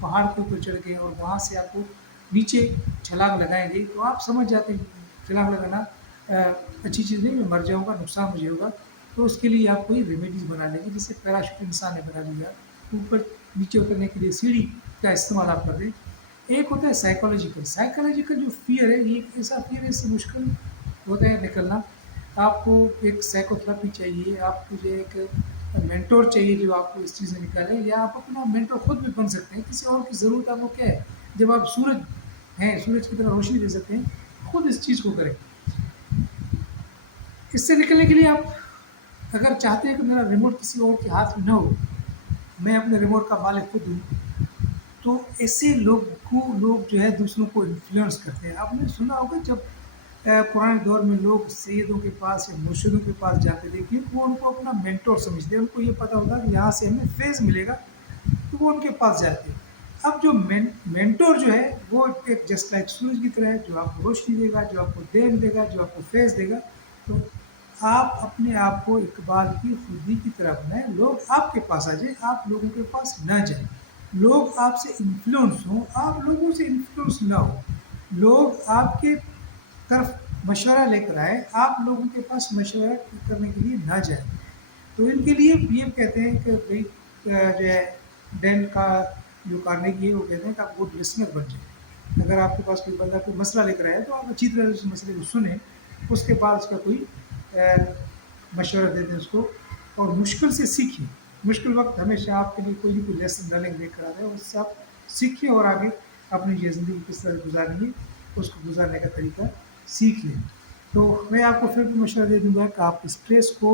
پہاڑ کے اوپر چڑھ گئے اور وہاں سے آپ کو نیچے چھلانگ لگائیں گے تو آپ سمجھ جاتے ہیں چھلانگ لگانا اچھی چیز نہیں، میں مر جاؤں گا، نقصان مجھے ہوگا. تو اس کے لیے آپ کوئی ریمیڈیز بنا لیں گے، جیسے پیراشوٹ انسان نے بنا لیا، اوپر نیچے اترنے کے لیے سیڑھی کا استعمال آپ کر دیں. ایک ہوتا ہے سائیکولوجیکل جو فیئر ہے، یہ ایک ایسا فیئر ہے، اس سے مشکل ہوتا ہے نکلنا. آپ کو ایک سائیکو تھراپی چاہیے، آپ کو جو ایک مینٹور چاہیے جو آپ کو اس چیز سے نکالے، یا آپ اپنا مینٹور خود بھی بن سکتے ہیں. کسی اور کی ضرورت آپ کو کیا ہے؟ جب آپ سورج ہیں، سورج کی طرح روشنی دے سکتے ہیں، خود اس چیز کو کریں. اس سے نکلنے کے لیے آپ اگر چاہتے ہیں کہ میرا ریموٹ کسی اور کے ہاتھ میں نہ ہو، میں اپنے ریموٹ کا مالک خود ہوں، تو ایسے لوگ جو ہے دوسروں کو انفلوئنس کرتے ہیں. آپ نے سنا ہوگا جب پرانے دور میں لوگ سیدوں کے پاس یا مرشدوں کے پاس جاتے تھے، کیونکہ وہ ان کو اپنا مینٹور سمجھتے ہیں، ان کو یہ پتہ ہوتا ہے کہ یہاں سے ہمیں فیض ملے گا، تو وہ ان کے پاس جاتے ہیں. اب جو مینٹور جو ہے وہ ایک جسٹ لائک سورج کی طرح ہے، جو آپ کو روشنی دے گا، جو آپ کو دین دے گا، جو آپ کو فیض دے گا. تو آپ اپنے آپ کو اقبال کی خودی کی طرح بنائیں. لوگ آپ کے پاس آ جائیں، آپ لوگوں کے پاس نہ جائیں. لوگ آپ سے انفلوئنس ہوں، آپ لوگوں سے انفلوئنس نہ ہو. لوگ آپ کے طرف مشورہ لے کر آئے، آپ لوگوں کے پاس مشورہ کرنے کے لیے نہ جائیں. تو ان کے لیے یہ کہتے ہیں کہ بھائی جو ہے ڈین کا جو کارنیگی ہے وہ کہتے ہیں کہ آپ گڈ لسنر بن جائیں. اگر آپ کے پاس کوئی بندہ کوئی مسئلہ لے کر آئے تو آپ اچھی طرح اس مسئلے کو سنیں، اس کے بعد اس کا کوئی مشورہ دے دیں اس کو، اور مشکل سے سیکھیں. مشکل وقت ہمیشہ آپ کے لیے کوئی نہ کوئی لیسن لرننگ لے کر آ رہا ہے، اس سے آپ سیکھیں اور آگے اپنی یہ زندگی کس طرح گزارنی ہے اس کو گزارنے کا طریقہ سیکھ لیں. تو میں آپ کو پھر بھی مشورہ دے دوں گا کہ آپ اسٹریس کو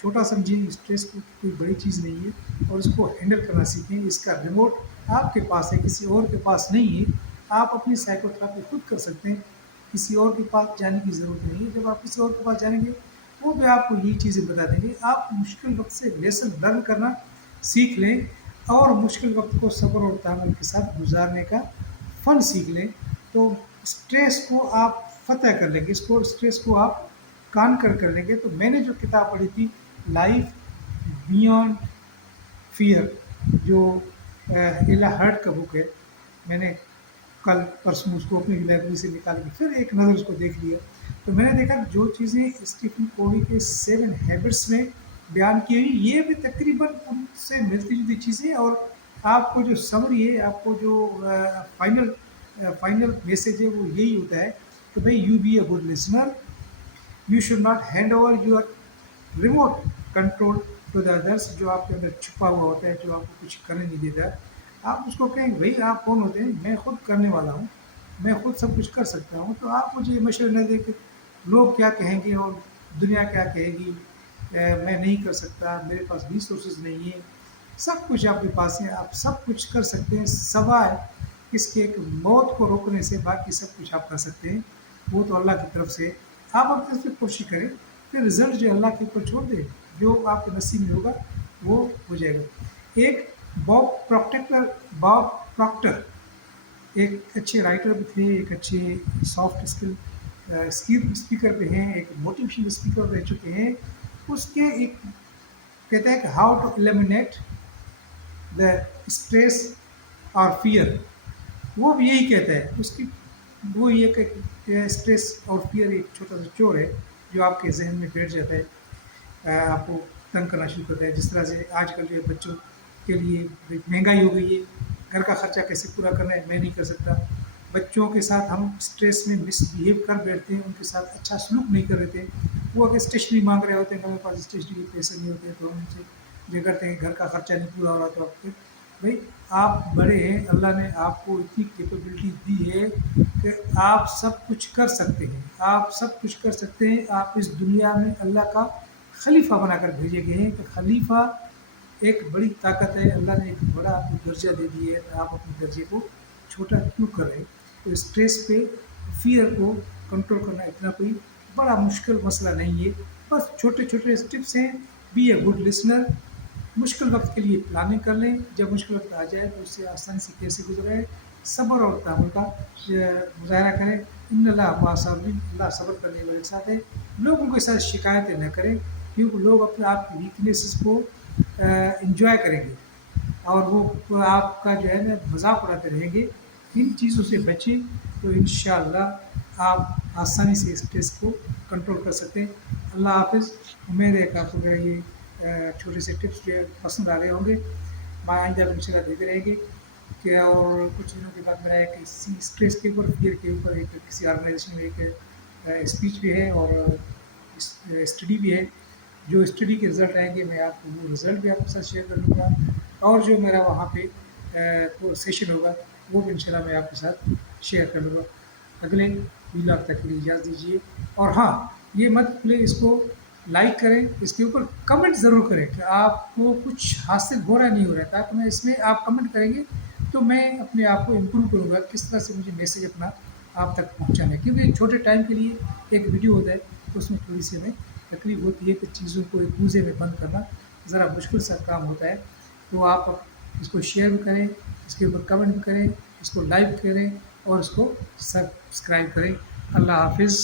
چھوٹا سمجھیں، اسٹریس کو کوئی بڑی چیز نہیں ہے، اور اس کو ہینڈل کرنا سیکھیں. اس کا ریموٹ آپ کے پاس ہے، کسی اور کے پاس نہیں ہے. آپ اپنی سائیکو تھراپی خود کر سکتے ہیں، کسی اور کے پاس جانے کی ضرورت نہیں ہے. جب آپ کسی اور کے پاس جانیں گے وہ بھی آپ کو یہ چیزیں بتا دیں گے. آپ مشکل وقت سے لیسن لرن کرنا سیکھ لیں، اور مشکل وقت کو صبر اور تحمل کے ساتھ گزارنے کا فن سیکھ لیں. تو اسٹریس کو آپ فتح کر لیں گے، اسٹریس کو آپ کانکر کر لیں گے. تو میں نے جو کتاب پڑھی تھی لائف بیانڈ فیئر، جو ایلا ہرٹ کا بک ہے، میں نے کل پرسوں اس کو اپنی لائبریری سے نکال کے پھر ایک نظر اس کو دیکھ لیا. تو میں نے دیکھا جو چیزیں اسٹیفن کووی کے 7 ہیبٹس میں بیان کی ہوئی، یہ بھی تقریباً ان سے ملتی جلتی چیزیں. اور آپ کو جو سمری ہے، آپ کو جو فائنل میسج ہے، وہ یہی ہوتا ہے کہ بھائی you be a good listener, you should not hand over your remote control to the others. جو آپ کے اندر چھپا ہوا ہوتا ہے، جو آپ کو کچھ کرنے نہیں دیتا، آپ اس کو کہیں بھائی آپ کون ہوتے ہیں، میں خود کرنے والا ہوں، میں خود سب کچھ کر سکتا ہوں. تو آپ مجھے یہ مشورہ نہ دیں کہ لوگ کیا کہیں گے اور دنیا کیا کہے گی، میں نہیں کر سکتا، میرے پاس ریسورسز نہیں ہیں. سب کچھ آپ کے پاس ہے، آپ سب کچھ کر سکتے ہیں، سوائے اس کے ایک موت کو روکنے سے باقی سب کچھ آپ کر سکتے ہیں. وہ تو اللہ کی طرف سے، آپ اپنی طرف سے کوشش کریں، پھر رزلٹ جو اللہ کے اوپر چھوڑ دیں، جو آپ کے نصیب میں ہوگا وہ ہو جائے گا. ایک باب پراکٹر ایک اچھے رائٹر بھی تھے، ایک اچھے سافٹ اسپیکر بھی ہیں، ایک موٹیویشن اسپیکر رہ چکے ہیں. اس کے ایک کہتے ہیں کہ how to eliminate the stress اور فیئر، وہ بھی یہی کہتا ہے. اس کی وہ یہ کہ اسٹریس اور فیئر ایک چھوٹا سا چور ہے جو آپ کے ذہن میں بیٹھ جاتا ہے، آپ کو تنگ کرنا شروع کرتا ہے. جس طرح سے آج کل جو ہے بچوں کے لیے مہنگائی ہو گئی ہے، گھر کا خرچہ کیسے پورا کرنا ہے میں نہیں کر سکتا. بچوں کے ساتھ ہم اسٹریس میں مس بیہیو کر بیٹھتے ہیں، ان کے ساتھ اچھا سلوک نہیں کر رہتے. وہ اگر اسٹیشنری مانگ رہے ہوتے ہیں کہ میرے پاس اسٹیشنری کے پیسے نہیں ہوتے، تو ہم ان سے یہ کرتے ہیں کہ گھر کا خرچہ نہیں پورا ہو رہا. تو آپ بھائی آپ بڑے ہیں، اللہ نے آپ کو اتنی کیپیبلٹی دی ہے کہ آپ سب کچھ کر سکتے ہیں، آپ سب کچھ کر سکتے ہیں. آپ اس دنیا میں اللہ کا خلیفہ بنا کر بھیجے گئے ہیں. کہ خلیفہ ایک بڑی طاقت ہے، اللہ نے ایک بڑا آپ کو درجہ دے دیا ہے، تو آپ اپنے درجے کو چھوٹا کیوں کر رہے ہیں؟ تو اسٹریس پہ فیئر کو کنٹرول کرنا اتنا کوئی بڑا مشکل مسئلہ نہیں ہے، بس چھوٹے چھوٹے اسٹیپس ہیں. بی اے گڈ لسنر، مشکل وقت کے لیے پلاننگ کر لیں، جب مشکل وقت آ جائے تو اس سے آسانی سے کیسے گزرے، صبر اور تحمل کا مظاہرہ کریں. ان اللہ مع الصابرین، اللہ صبر کرنے والے کے ساتھ ہے. لوگوں کے ساتھ شکایتیں نہ کریں، کیونکہ لوگ اپنے آپ کی ویکنیسز کو انجوائے کریں گے. اور وہ آپ کا جو ہے نا مذاق اڑاتے رہیں گے. ان چیزوں سے بچیں تو انشاءاللہ آپ آسانی سے اسٹریس کو کنٹرول کر سکتے ہیں. اللہ حافظ. امید ہے کہ آپ کو میرا یہ چھوٹے سے ٹپس جو ہے پسند آ گئے ہوں گے. آئندہ بھی انشاءاللہ دیتے رہیں گے کہ اور کچھ دنوں کے بعد میرا ایک اسی اسٹریس کے اوپر فیئر کے اوپر ایک کسی آرگنائزیشن میں ایک اسپیچ بھی ہے اور اسٹڈی بھی ہے. جو اسٹڈی کے رزلٹ آئیں گے میں آپ کو وہ رزلٹ بھی آپ کے ساتھ شیئر کر دوں گا اور جو میرا وہاں پہ سیشن ہوگا وہ بھی انشاءاللہ میں آپ کے ساتھ شیئر کر دوں گا. اگلے ویلاگ تک کے لیے اجازت دیجیے. اور ہاں یہ مت بھولیں اس کو لائک کریں, اس کے اوپر کمنٹ ضرور کریں کہ آپ کو کچھ حاصل ہو رہا نہیں ہو رہا ہے, تاکہ میں اس میں آپ کمنٹ کریں گے تو میں اپنے آپ کو امپروو کروں گا کس طرح سے مجھے میسیج اپنا آپ تک پہنچانا ہے. کیونکہ ایک چھوٹے ٹائم کے لیے ایک ویڈیو ہوتا ہے تو اس میں تھوڑی سی ہمیں تکلیف ہوتی ہے کہ چیزوں کو ایک دوسرے میں بند کرنا ذرا مشکل سا کام ہوتا ہے. تو آپ اس کو شیئر بھی کریں, اس کے اوپر کمنٹ بھی کریں, اس کو لائک کریں اور اس کو سبسکرائب کریں. اللہ حافظ.